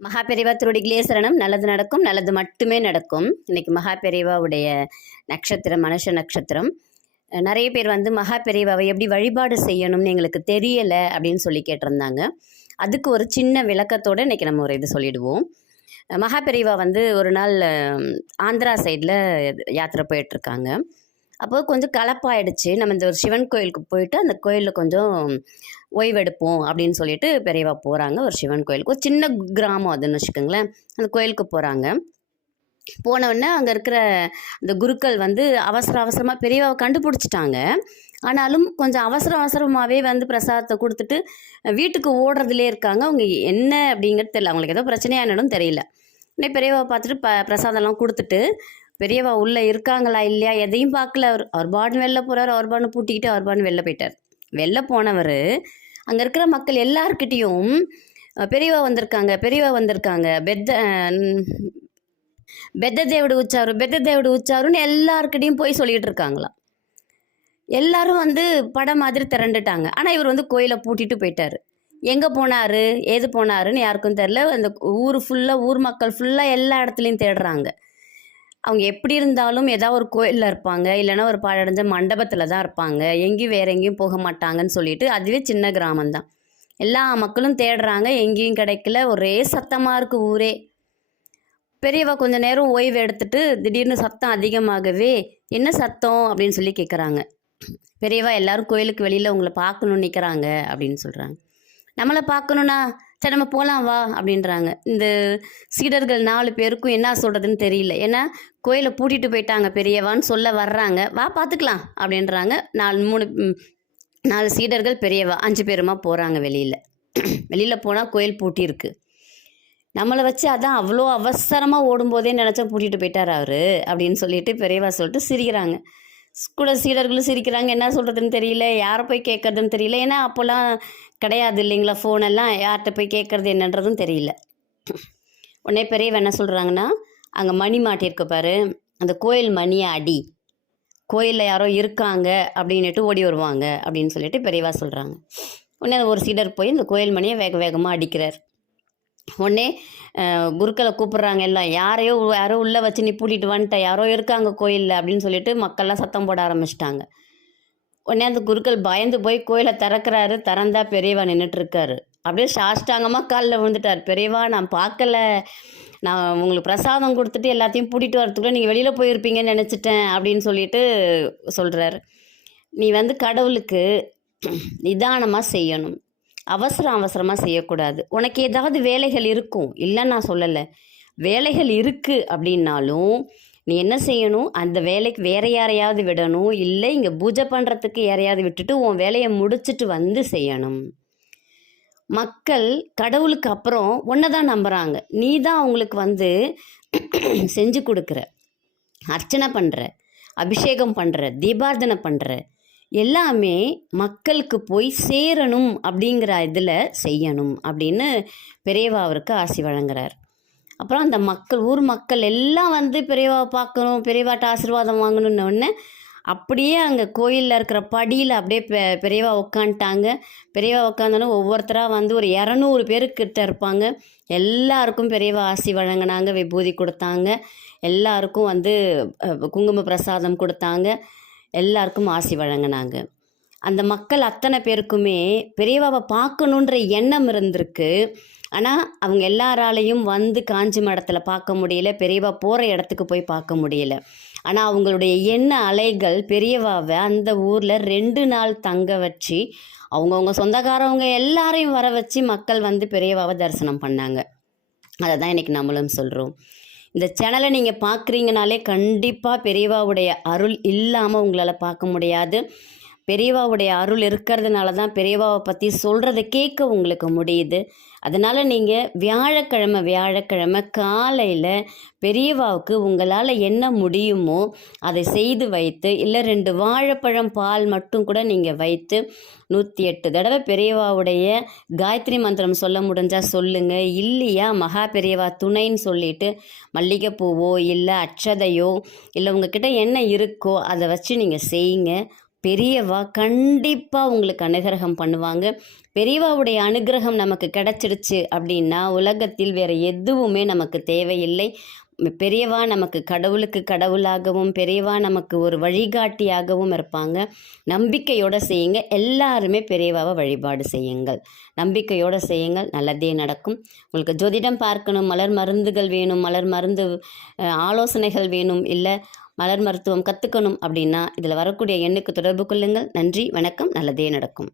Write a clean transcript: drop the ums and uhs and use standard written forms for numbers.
மகாபெரிவா திருடிகளே சரணம். நல்லது நடக்கும், நல்லது மட்டுமே நடக்கும். இன்னைக்கு மகாபெரிவாவுடைய நட்சத்திரம் மனுஷ நட்சத்திரம். நிறைய பேர் வந்து மகாபெரிவாவை எப்படி வழிபாடு செய்யணும்னு எங்களுக்கு தெரியலை அப்படின்னு சொல்லி கேட்டிருந்தாங்க. அதுக்கு ஒரு சின்ன விளக்கத்தோடு இன்னைக்கு நம்ம ஒரு இது சொல்லிடுவோம். மகாபெரிவா வந்து ஒரு நாள் ஆந்திரா சைடில் யாத்திரை போயிட்டுருக்காங்க. அப்போ கொஞ்சம் கலப்பாயிடுச்சு. நம்ம இந்த ஒரு சிவன் கோயிலுக்கு போயிட்டு அந்த கோயிலில் கொஞ்சம் ஓய்வெடுப்போம் அப்படின்னு சொல்லிட்டு பெரியவா போகிறாங்க. ஒரு சிவன் கோயிலுக்கு, ஒரு சின்ன கிராமம் அதுன்னு வச்சுக்கோங்களேன். அந்த கோயிலுக்கு போகிறாங்க. போனவுடனே அங்கே இருக்கிற அந்த குருக்கள் வந்து அவசரமாக பெரியவாவை கண்டுபிடிச்சிட்டாங்க. ஆனாலும் கொஞ்சம் அவசரமாகவே வந்து பிரசாதத்தை கொடுத்துட்டு வீட்டுக்கு ஓடுறதுலே இருக்காங்க. அவங்க என்ன அப்படிங்கிறது தெரியல, அவங்களுக்கு ஏதோ பிரச்சனையாக என்னன்னு தெரியல. இன்னும் பெரியவாவை பார்த்துட்டு பிரசாதம்லாம் கொடுத்துட்டு பெரியவா உள்ளே இருக்காங்களா இல்லையா எதையும் பார்க்கல. அவர் பாடு வெளில போகிறார், அவர் பாடு பூட்டிக்கிட்டு அவர் பாடு வெளில போயிட்டார். வெளில போனவர் அங்கே இருக்கிற மக்கள் எல்லாருக்கிட்டேயும் பெரியவா வந்திருக்காங்க பெத்த தேவடு உச்சாருன்னு எல்லாருக்கிட்டையும் போய் சொல்லிகிட்டு இருக்காங்களாம். எல்லாரும் வந்து படம் மாதிரி திரண்டுட்டாங்க. ஆனால் இவர் வந்து கோயிலை பூட்டிட்டு போயிட்டார். எங்கே போனார் ஏது போனாருன்னு யாருக்கும் தெரில. அந்த ஊர் மக்கள் ஃபுல்லாக எல்லா இடத்துலையும் தேடுறாங்க. அவங்க எப்படி இருந்தாலும் ஏதாவது ஒரு கோயிலில் இருப்பாங்க, இல்லைன்னா ஒரு பாழடைஞ்ச மண்டபத்தில் தான் இருப்பாங்க, வேறு எங்கேயும் போக மாட்டாங்கன்னு சொல்லிட்டு. அதுவே சின்ன கிராமம்தான். எல்லா மக்களும் தேடுறாங்க, எங்கேயும் கிடைக்கல. ஒரே சத்தமாக இருக்குது ஊரே. பெரியவா கொஞ்சம் நேரம் ஓய்வு எடுத்துட்டு திடீர்னு சத்தம் அதிகமாகவே என்ன சத்தம் அப்படின்னு சொல்லி கேட்குறாங்க. பெரியவா எல்லாரும் கோயிலுக்கு வெளியில் உங்களை பார்க்கணுன்னு நிற்கிறாங்க அப்படின்னு சொல்கிறாங்க. நம்மளை பார்க்கணுன்னா சரி நம்ம போகலாம் வா அப்படின்றாங்க. இந்த சீடர்கள் 4 பேருக்கும் என்ன சொல்கிறதுன்னு தெரியல. ஏன்னா கோயிலை பூட்டிட்டு போயிட்டாங்க, பெரியவான்னு சொல்ல வர்றாங்க. வா பார்த்துக்கலாம் அப்படின்றாங்க. 4 சீடர்கள் பெரியவா 5 பேருமா போகிறாங்க. வெளியில் போனால் கோயில் பூட்டியிருக்கு. நம்மளை வச்சு அதான் அவ்வளோ அவசரமாக ஓடும்போதே நினச்சா பூட்டிட்டு போயிட்டார் அவர் அப்படின்னு சொல்லிட்டு பெரியவா சொல்லிட்டு சிரிக்கிறாங்க. கூட சீடர்களும் சிரிக்கிறாங்க. என்ன சொல்கிறதுன்னு தெரியல, யாரை போய் கேட்குறதுன்னு தெரியல. ஏன்னா அப்போல்லாம் கிடையாது இல்லைங்களா, ஃபோனெல்லாம். யார்கிட்ட போய் கேட்குறது என்னன்றதும் தெரியல. உடனே பெரியவா என்ன சொல்கிறாங்கன்னா, அங்கே மணி மாட்டியிருக்கு பாரு, அந்த கோயில் மணியை அடி, கோயிலில் யாரோ இருக்காங்க அப்படின்ட்டு ஓடி வருவாங்க அப்படின்னு சொல்லிட்டு பெரியவா சொல்கிறாங்க. உடனே ஒரு சீடர் போய் இந்த கோயில் மணியை வேகமாக அடிக்கிறார். உடனே குருக்களை கூப்பிட்றாங்க. எல்லாம் யாரோ உள்ளே வச்சு நீ பூட்டிட்டு வந்துட்ட, யாரோ இருக்காங்க கோயிலில் அப்படின்னு சொல்லிட்டு மக்கள்லாம் சத்தம் போட ஆரம்பிச்சிட்டாங்க. உடனே அந்த குருக்கள் பயந்து போய் கோயிலை திறக்கிறாரு. திறந்தா பெரியவா நின்றுட்டுருக்காரு. அப்படியே சாஷ்டாங்கமாக காலில் விழுந்துட்டார். பெரியவா நான் பார்க்கல, நான் உங்களுக்கு பிரசாதம் கொடுத்துட்டு எல்லாத்தையும் பூட்டிட்டு வரத்துக்குள்ளே நீங்கள் வெளியில் போயிருப்பீங்கன்னு நினச்சிட்டேன் அப்படின்னு சொல்லிட்டு சொல்கிறாரு. நீ வந்து கடவுளுக்கு நிதானமாக செய்யணும், அவசரமாக செய்யக்கூடாது. உனக்கு ஏதாவது வேலைகள் இருக்கும், இல்லைன்னு நான் சொல்லலை, வேலைகள் இருக்குது அப்படின்னாலும் நீ என்ன செய்யணும், அந்த வேலைக்கு வேற யாரையாவது விடணும், இல்லை இங்கே பூஜை பண்ணுறதுக்கு யாரையாவது விட்டுட்டு உன் வேலையை முடிச்சுட்டு வந்து செய்யணும். மக்கள் கடவுளுக்கு அப்புறம் ஒன்றை தான் நம்புகிறாங்க. நீ தான் அவங்களுக்கு வந்து செஞ்சு கொடுக்குற, அர்ச்சனை பண்ணுற, அபிஷேகம் பண்ணுற, தீபார்த்தனை பண்ணுற, எல்லாமே மக்களுக்கு போய் சேரணும் அப்படிங்கிற இதில் செய்யணும் அப்படின்னு பெரியவா அவருக்கு ஆசி வழங்குறார். அப்புறம் அந்த ஊர் மக்கள் எல்லாம் வந்து பெரியவாவை பார்க்கணும், பெரியவாட்ட ஆசீர்வாதம் வாங்கணுன்னொடனே அப்படியே அங்கே கோயிலில் இருக்கிற படியில் அப்படியே பெரியவா உட்காந்துட்டாங்க. பெரியவா உட்காந்தோன்னே ஒவ்வொருத்தராக வந்து ஒரு 200 பேருக்கிட்ட இருப்பாங்க. எல்லாருக்கும் பெரியவா ஆசி வழங்கினாங்க, விபூதி கொடுத்தாங்க, எல்லாருக்கும் வந்து குங்கும பிரசாதம் கொடுத்தாங்க, எல்லாருக்கும் ஆசி வழங்கினாங்க. அந்த மக்கள் அத்தனை பேருக்குமே பெரியவாவை பார்க்கணுன்ற எண்ணம் இருந்திருக்கு. ஆனால் அவங்க எல்லாராலையும் வந்து காஞ்சி மடத்தில் பார்க்க முடியல, பெரியவா போகிற இடத்துக்கு போய் பார்க்க முடியல. ஆனால் அவங்களுடைய எண்ண அலைகள் பெரியவாவை அந்த ஊரில் 2 நாள் தங்க வச்சு அவங்கவுங்க சொந்தக்காரவங்க எல்லாரையும் வர வச்சு மக்கள் வந்து பெரியவாவை தரிசனம் பண்ணாங்க. அதை தான் இன்றைக்கி நம்மளும் சொல்கிறோம். இந்த சேனலை நீங்கள் பார்க்குறீங்கனாலே கண்டிப்பாக பெரியவாவுடைய அருள் இல்லாமல் உங்களால் பார்க்க முடியாது. பெரியவாவுடைய அருள் இருக்கிறதுனால தான் பெரியவாவை பற்றி சொல்கிறத கேட்க உங்களுக்கு முடியுது. அதனால் நீங்கள் வியாழக்கிழமை காலையில் பெரியவாவுக்கு உங்களால் என்ன முடியுமோ அதை செய்து வைத்து, இல்லை 2 வாழைப்பழம் பால் மட்டும் கூட நீங்கள் வைத்து 108 தடவை பெரியவாவுடைய காயத்ரி மந்திரம் சொல்ல முடிஞ்சால் சொல்லுங்கள். இல்லையா மகா பெரியவா துணைன்னு சொல்லிவிட்டு மல்லிகைப்பூவோ இல்லை அட்சதையோ இல்லை உங்ககிட்ட என்ன இருக்கோ அதை வச்சு நீங்கள் செய்யுங்க. பெரியவா கண்டிப்பாக உங்களுக்கு அனுகிரகம் பண்ணுவாங்க. பெரியவாவுடைய அனுகிரகம் நமக்கு கிடைச்சிடுச்சு அப்படின்னா உலகத்தில் வேறு எதுவுமே நமக்கு தேவையில்லை. பெரியவா நமக்கு கடவுளுக்கு கடவுளாகவும் பெரியவா நமக்கு ஒரு வழிகாட்டியாகவும் இருப்பாங்க. நம்பிக்கையோடு செய்யுங்க. எல்லாருமே பெரியவாவை வழிபாடு செய்யுங்கள். நம்பிக்கையோடு செய்யுங்கள், நல்லதே நடக்கும். உங்களுக்கு ஜோதிடம் பார்க்கணும், மலர் மருந்துகள் வேணும், மலர் மருந்து ஆலோசனைகள் வேணும், இல்லை மலர் மருத்துவம் கற்றுக்கணும் அப்படின்னா இதில் வரக்கூடிய எண்ணுக்கு தொடர்பு கொள்ளுங்கள். நன்றி, வணக்கம், நல்லதே நடக்கும்.